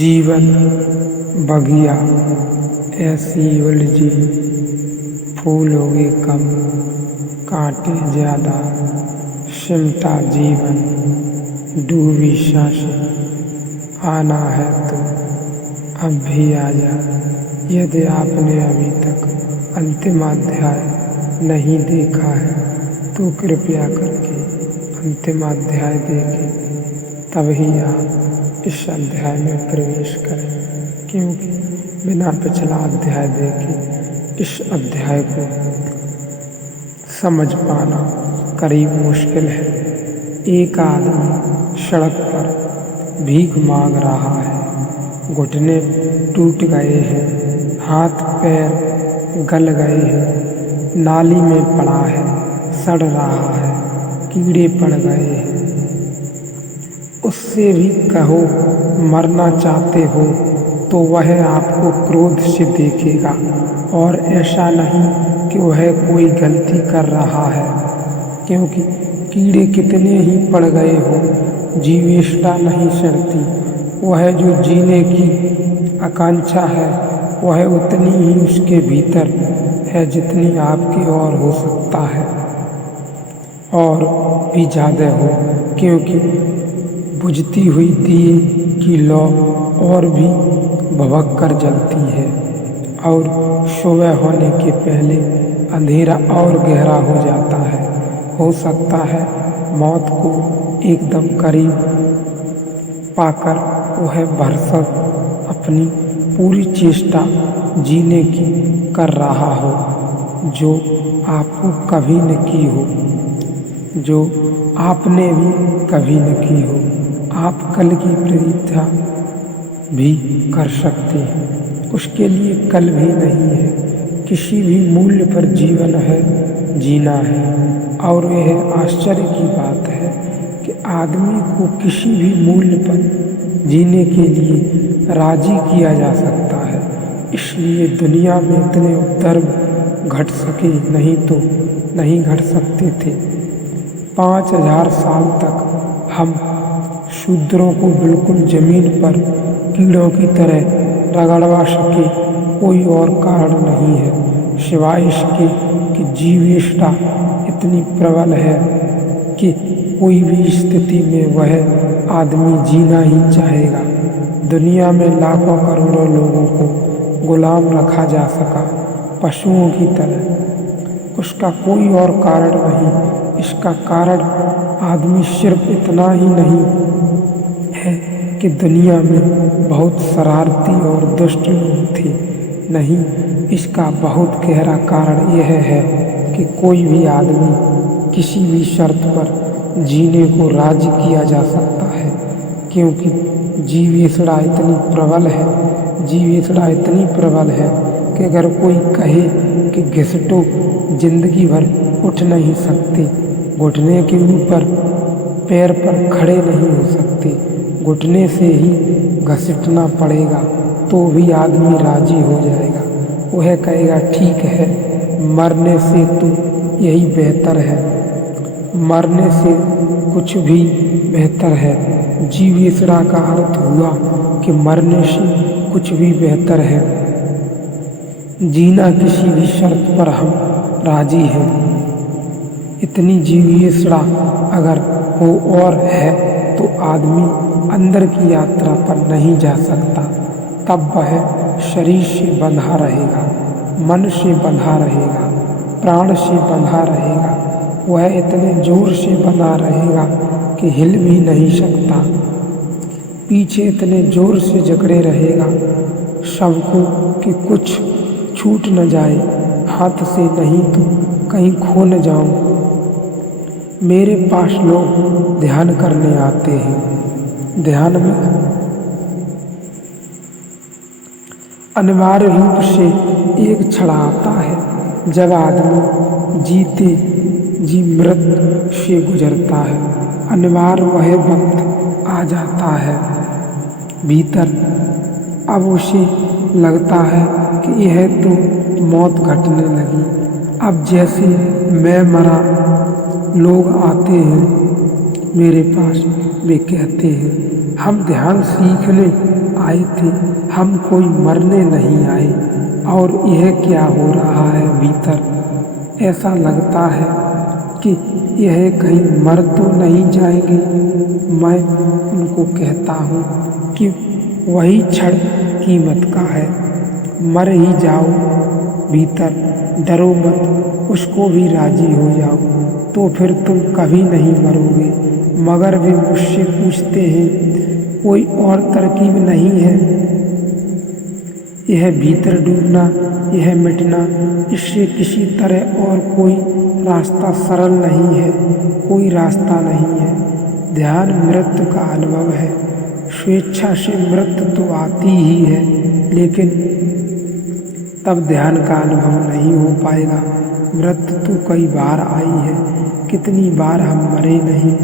जीवन बगिया ऐसी उलझी, फूलोगे कम कांटे ज्यादा, सिमटा जीवन डूबी सांसें। आना है तो अब भी आजा, यदि आपने अभी तक अंतिम अध्याय नहीं देखा है तो कृपया करके अंतिम अध्याय देखें, तभी आप इस अध्याय में प्रवेश करें, क्योंकि बिना पिछला अध्याय देखे इस अध्याय को समझ पाना करीब मुश्किल है। एक आदमी सड़क पर भीख मांग रहा है, घुटने टूट गए हैं, हाथ पैर गल गए हैं, नाली में पड़ा है, सड़ रहा है, कीड़े पड़ गए हैं। उससे भी कहो मरना चाहते हो तो वह आपको क्रोध से देखेगा, और ऐसा नहीं कि वह कोई गलती कर रहा है, क्योंकि कीड़े कितने ही पड़ गए हो जीवेष्टा नहीं सड़ती। वह जो जीने की आकांक्षा है वह उतनी ही उसके भीतर है जितनी आपकी और हो सकता है, और भी ज़्यादा हो, क्योंकि बुझती हुई दिए की लौ और भी भभक कर जलती है, और सुबह होने के पहले अंधेरा और गहरा हो जाता है। हो सकता है मौत को एकदम करीब पाकर वह भरसक अपनी पूरी चेष्टा जीने की कर रहा हो, जो आपको कभी न की हो, जो आपने भी कभी न की हो। आप कल की प्रतीक्षा भी कर सकते हैं, उसके लिए कल भी नहीं है। किसी भी मूल्य पर जीवन है, जीना है, और यह आश्चर्य की बात है कि आदमी को किसी भी मूल्य पर जीने के लिए राजी किया जा सकता है। इसलिए दुनिया में इतने उपद्रव घट सके, नहीं तो नहीं घट सकते थे। 5000 साल तक हम शूद्रों को बिल्कुल जमीन पर कीड़ों की तरह रगड़वा सके, कोई और कारण नहीं है सिवाय इसके कि जीवेष्टा इतनी प्रबल है कि कोई भी स्थिति में वह आदमी जीना ही चाहेगा। दुनिया में लाखों करोड़ों लोगों को गुलाम रखा जा सका, पशुओं की तरह। उसका कोई और कारण नहीं। इसका कारण आदमी सिर्फ इतना ही नहीं है कि दुनिया में बहुत शरारती और दुष्ट लोग थे, नहीं, इसका बहुत गहरा कारण यह है कि कोई भी आदमी किसी भी शर्त पर जीने को राजी किया जा सकता है, क्योंकि जीवेष्टा इतनी प्रबल है, जीवेष्टा इतनी प्रबल है कि अगर कोई कहे कि घिसटो जिंदगी भर उठ नहीं सकते, घुटने के ऊपर पैर पर खड़े नहीं हो सकते, घुटने से ही घसीटना पड़ेगा, तो भी आदमी राजी हो जाएगा। वह कहेगा ठीक है, मरने से तो यही बेहतर है, मरने से कुछ भी बेहतर है। जीवेष्टा का अर्थ हुआ कि मरने से कुछ भी बेहतर है। जीना किसी भी शर्त पर हम राजी हैं। इतनी जीवेष्टा अगर हो और है तो आदमी अंदर की यात्रा पर नहीं जा सकता। तब वह शरीर से बंधा रहेगा, मन से बंधा रहेगा, प्राण से बंधा रहेगा। वह इतने जोर से बंधा रहेगा कि हिल भी नहीं सकता। पीछे इतने जोर से जकड़े रहेगा सबको कि कुछ छूट न जाए हाथ से, नहीं तो कहीं खो न जाऊं। मेरे पास लोग ध्यान करने आते हैं। ध्यान में अनिवार्य रूप से एक क्षण आता है जब आदमी जीते जी मृत से गुजरता है। अनिवार्य वह वक्त आ जाता है भीतर। अब उसे लगता है कि यह तो मौत घटने लगी। अब जैसे मैं मरा, लोग आते हैं मेरे पास, वे कहते हैं हम ध्यान सीखने आए थे, हम कोई मरने नहीं आए। और यह क्या हो रहा है भीतर? ऐसा लगता है कि यह कहीं मर तो नहीं जाएंगे। मैं उनको कहता हूँ कि वही क्षण कीमत का है, मर ही जाओ भीतर, डरो मत, उसको भी राजी हो जाओ, तो फिर तुम कभी नहीं मरोगे। मगर वे मुझसे पूछते हैं, कोई और तरकीब नहीं है? यह भीतर डूबना, यह मिटना, इससे किसी तरह और कोई रास्ता सरल नहीं है, कोई रास्ता नहीं है। ध्यान मृत्यु का अनुभव है। स्वेच्छा से मृत्यु तो आती ही है, लेकिन तब ध्यान का अनुभव नहीं हो पाएगा। मृत्यु तो कई बार आई है, कितनी बार हम मरे नहीं,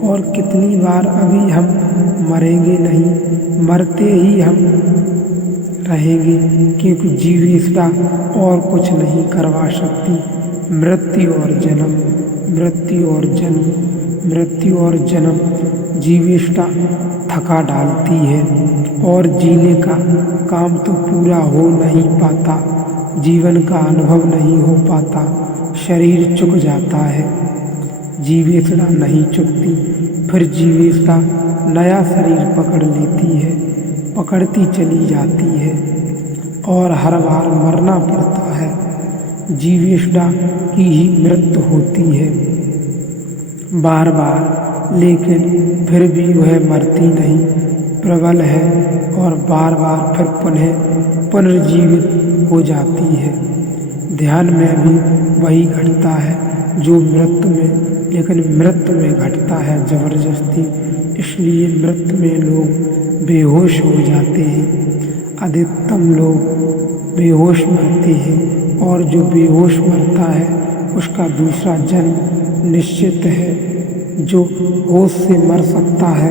और कितनी बार अभी हम मरेंगे नहीं। मरते ही हम रहेंगे, क्योंकि जीविका और कुछ नहीं करवा सकती। मृत्यु और जन्म, मृत्यु और जन्म, मृत्यु और जन्म जीविका थका डालती है, और जीने का काम तो पूरा हो नहीं पाता, जीवन का अनुभव नहीं हो पाता, शरीर चुक जाता है। जीविका नहीं चुकती, फिर जीविका नया शरीर पकड़ लेती है, पकड़ती चली जाती है, और हर बार मरना पड़ता है। जीविका की ही मृत्यु होती है बार बार, लेकिन फिर भी वह मरती नहीं, प्रबल है, और बार बार फिर पुनर्जीवित हो जाती है। ध्यान में भी वही घटता है जो मृत्यु में, लेकिन मृत्यु में घटता है जबरदस्ती। इसलिए मृत्यु में लोग बेहोश हो जाते हैं, अधिकतम लोग बेहोश मरते हैं, और जो बेहोश मरता है उसका दूसरा जन्म निश्चित है। जो होश से मर सकता है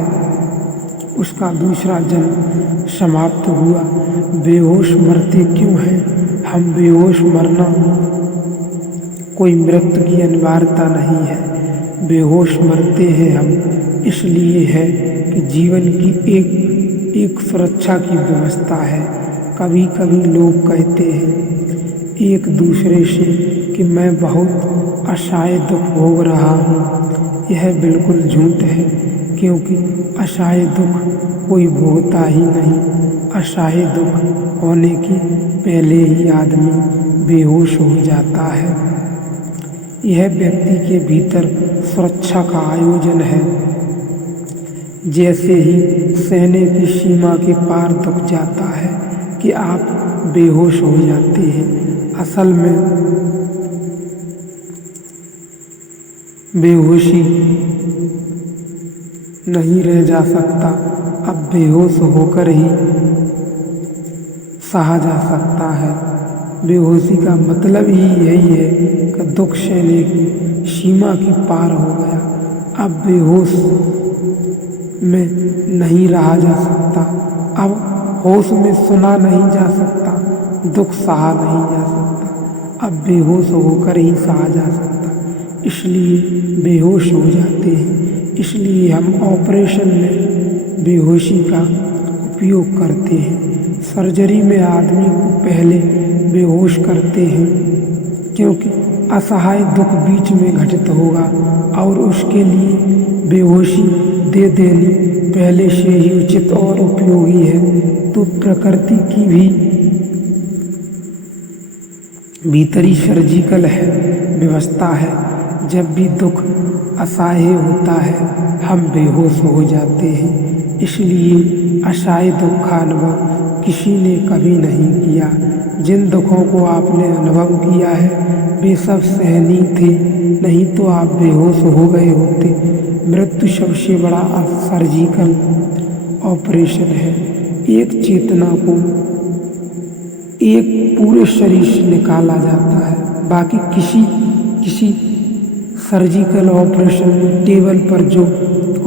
उसका दूसरा जन्म समाप्त हुआ। बेहोश मरते क्यों हैं हम? बेहोश मरना कोई मृत्यु की अनिवार्यता नहीं है। बेहोश मरते हैं हम इसलिए है कि जीवन की एक सुरक्षा की व्यवस्था है। कभी कभी लोग कहते हैं एक दूसरे से कि मैं बहुत असहाय दुख भोग रहा हूँ। यह बिल्कुल झूठ है, क्योंकि असहाय दुख कोई भोगता ही नहीं। असहाय दुख होने की पहले ही आदमी बेहोश हो जाता है। यह व्यक्ति के भीतर सुरक्षा का आयोजन है। जैसे ही सहने की सीमा के पार दुख जाता है कि आप बेहोश हो जाते हैं। असल में बेहोशी नहीं रह जा सकता, अब बेहोश होकर ही सहा जा सकता है। बेहोशी का मतलब ही यही है कि दुख सहने की सीमा की पार हो गया। अब बेहोश में नहीं रहा जा सकता, अब होश में सुना नहीं जा सकता, दुख सहा नहीं जा सकता, अब बेहोश होकर ही सहा जा सकता। इसलिए बेहोश हो जाते हैं। इसलिए हम ऑपरेशन में बेहोशी का उपयोग करते हैं। सर्जरी में आदमी को पहले बेहोश करते हैं, क्योंकि असहाय दुख बीच में घटित होगा और उसके लिए बेहोशी दे देनी पहले से ही उचित और उपयोगी है। तो प्रकृति की भी भीतरी सर्जिकल है व्यवस्था है। जब भी दुख असहाय होता है हम बेहोश हो जाते हैं। इसलिए असहाय दुख का अनुभव किसी ने कभी नहीं किया। जिन दुखों को आपने अनुभव किया है वे सब सहनीय थे, नहीं तो आप बेहोश हो गए होते। मृत्यु सबसे बड़ा सर्जिकल ऑपरेशन है। एक चेतना को एक पूरे शरीर से निकाला जाता है। बाकी किसी सर्जिकल ऑपरेशन में टेबल पर जो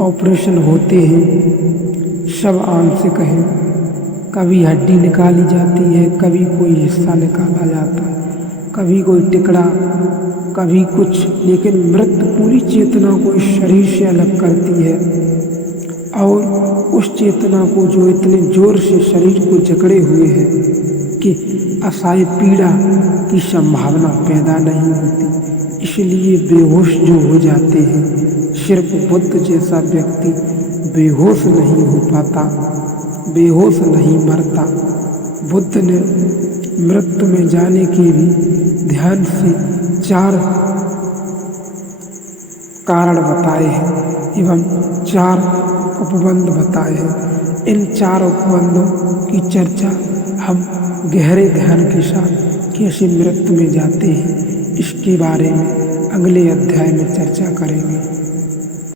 ऑपरेशन होते हैं सब आंशिक हैं। कभी हड्डी निकाली जाती है, कभी कोई हिस्सा निकाला जाता है, कभी कोई टिकड़ा, कभी कुछ, लेकिन मृत्यु पूरी चेतना को इस शरीर से अलग करती है। और उस चेतना को जो इतने जोर से शरीर को जकड़े हुए है कि असहाय पीड़ा की संभावना पैदा नहीं होती, इसलिए बेहोश जो हो जाते हैं। सिर्फ बुद्ध जैसा व्यक्ति बेहोश नहीं हो पाता, बेहोश नहीं मरता। बुद्ध ने मृत्यु में जाने के भी ध्यान से 4 कारण बताए हैं एवं 4 उपबंध बताए हैं। इन 4 उपबंधों की चर्चा हम गहरे ध्यान के साथ कैसे मृत्यु में जाते हैं, इसके बारे में अगले अध्याय में चर्चा करेंगे।